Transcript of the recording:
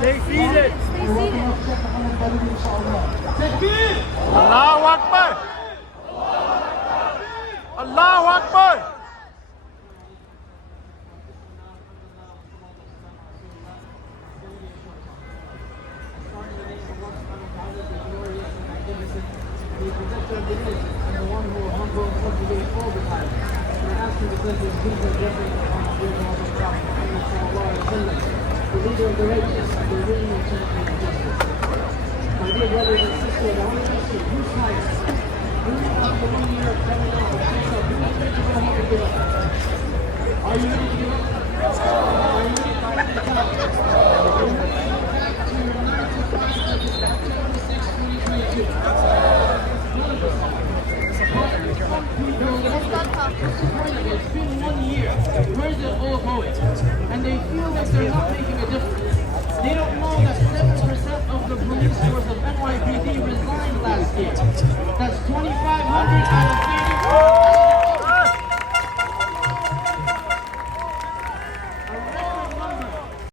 Stay seated. Stay seated. Allahu Akbar. Allahu Akbar. The leader of the righteous, the reigning champion of justice. My dear brothers and sisters, I want to ask you, who's highest? Who's after 1 year of telling out of yourself? Who's ready to go home and give up? Are you ready to give up? Are you ready to give up? Are you ready back to 9 to 5 schedule, September 6, 2022? None of us are. Some people, it's been 1 year. Where's it all going? And they feel